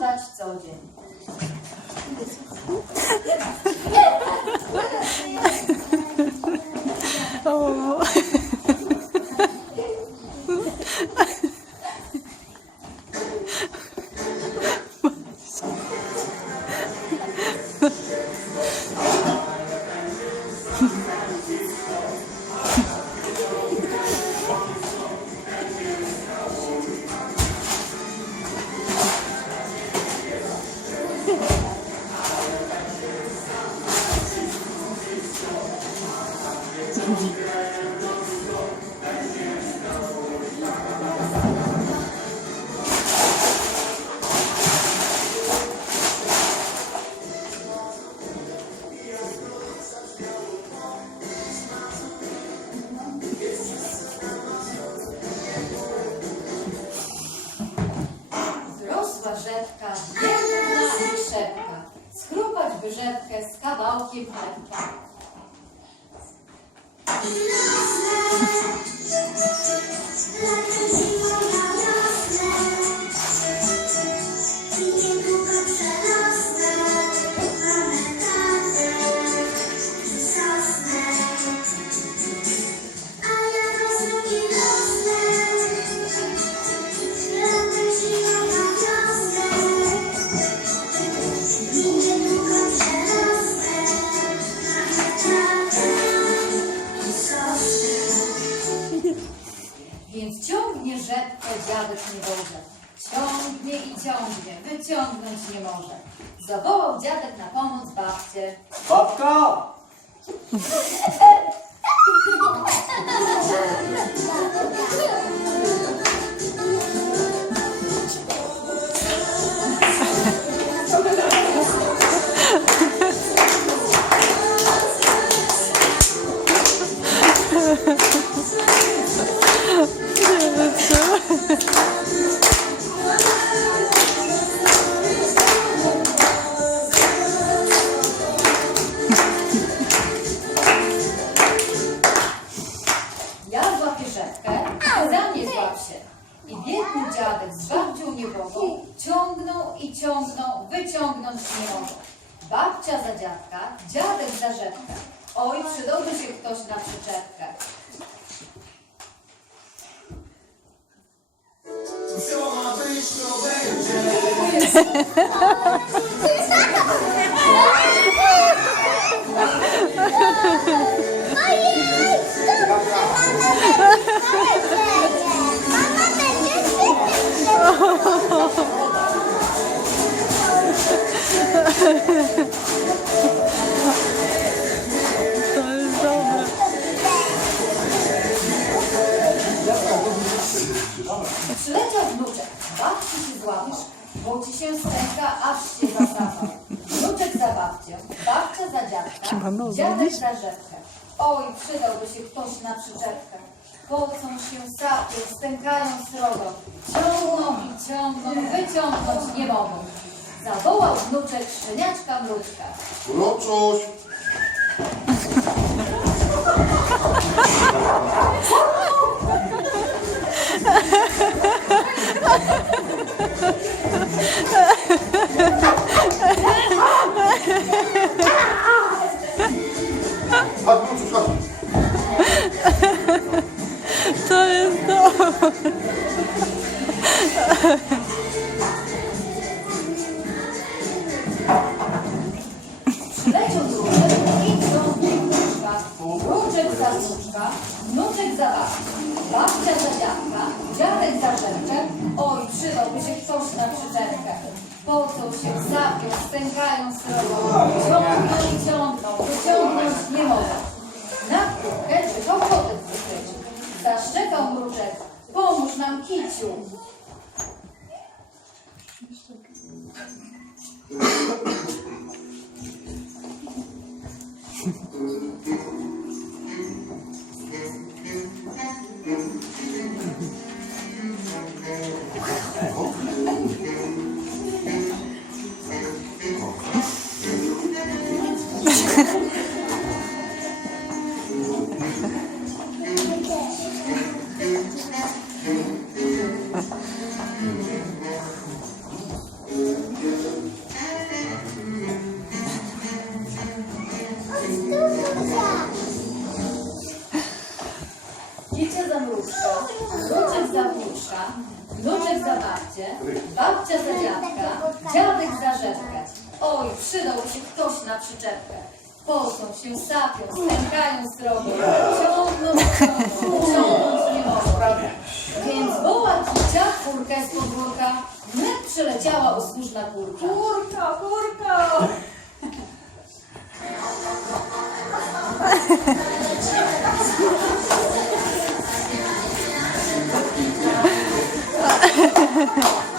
oglądać co dzień. Rzepkę dziadek nieboże. Ciągnie i ciągnie, wyciągnąć nie może. Zawołał dziadek na pomoc babcię. Babka! Hayır. Dziadek za rzepkę. Oj, przydałby się ktoś na przyczepkę. Pocą się, sapią, stękają srogo. Ciągną i ciągną, wyciągnąć nie mogą. Zawołał wnuczek szczeniaczka mruczka. Wroczoś! Chodź, przyczepkę. Pocą się, zapią, spękają srogo, ciągną i ciągną, wyciągnąć nie mogą. Na kurkę trzeba wodę wsyć. Zaszczekał mruczek, pomóż nam kiciu. Się, sapią, stękają srogo, ciągną, ciągną, ciągnąć nie mogą. Więc woła kicia kurkę z podwórka, wnet przyleciała usłużna kurka. Kurka, kurka! Kurka za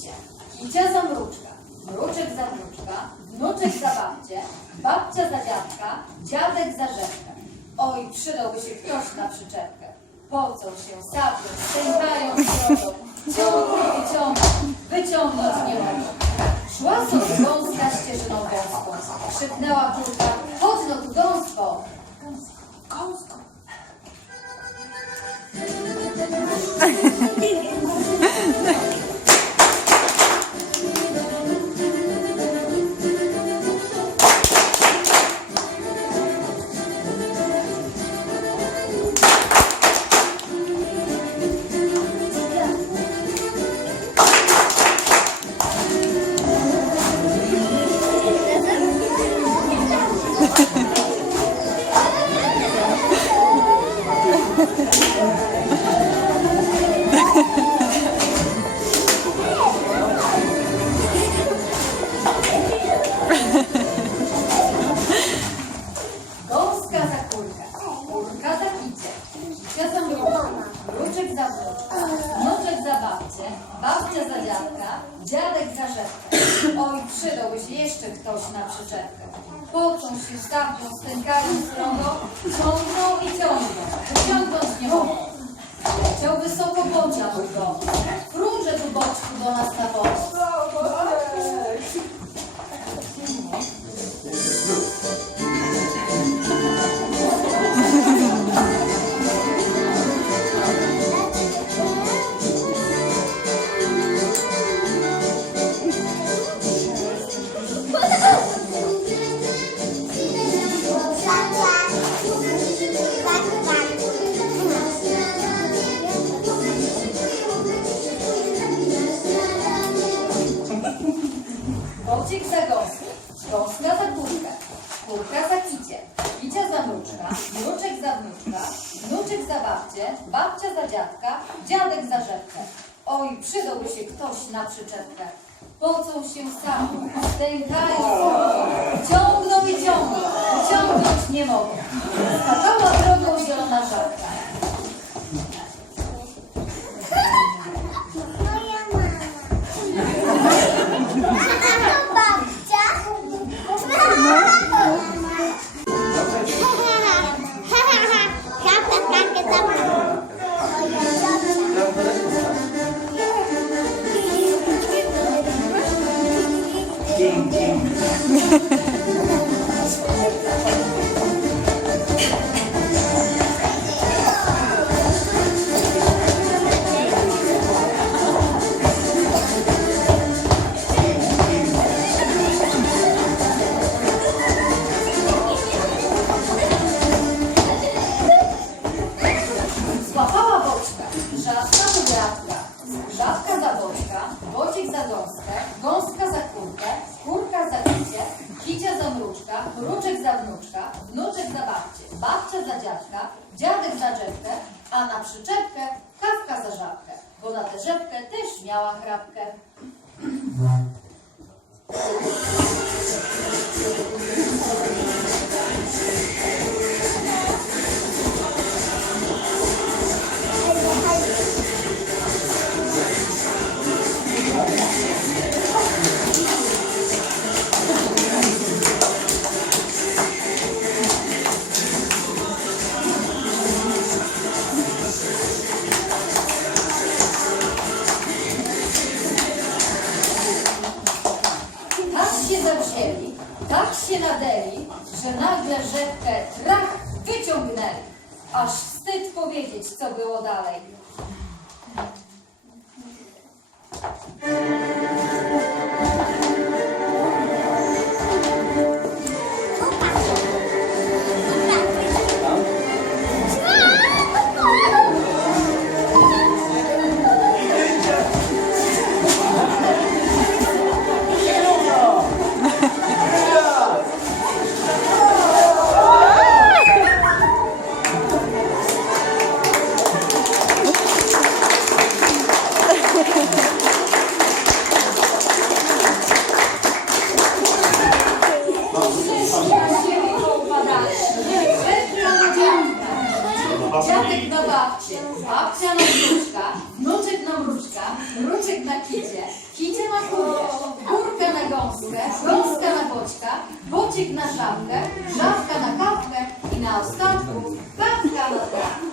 kicia, kicia za mruczka, mruczek za wnuczka, wnuczek za babcię, babcia za dziadka, dziadek za rzepkę. Oj, przydałby się ktoś na przyczepkę. Pocą się, sapią, stękają srogo, ciągną i ciągną, wyciągnąć nie mogą. Szła sobie gąska ścieżyną wąską, krzyknęła kurka, chodź no tu gąsko. Wnuczek za babcię, babcia za dziadka, dziadek za rzepkę. Oj, przydałby się jeszcze ktoś na przyczepkę. Pocą się, stawią, stękają strogo, ciągną i ciągną, wyciągnąć nie mogą. Leciał wysoko pociąg go, krąże tu boczku do nas na pomoc. Ktoś na przyczepkę. Pocą się sami, stękają, ciągną i ciągną, ciągnąć nie mogą. Skakała drogą zielona żabka. Kawka za żabkę, bo na tę rzepkę też miała chrapkę. Mruczek na kicie, kicie na kurię, kurka na gąskę, gąska na boćka, bociek na żabkę, żabka na kawkę i na ostatku babka na trawkę.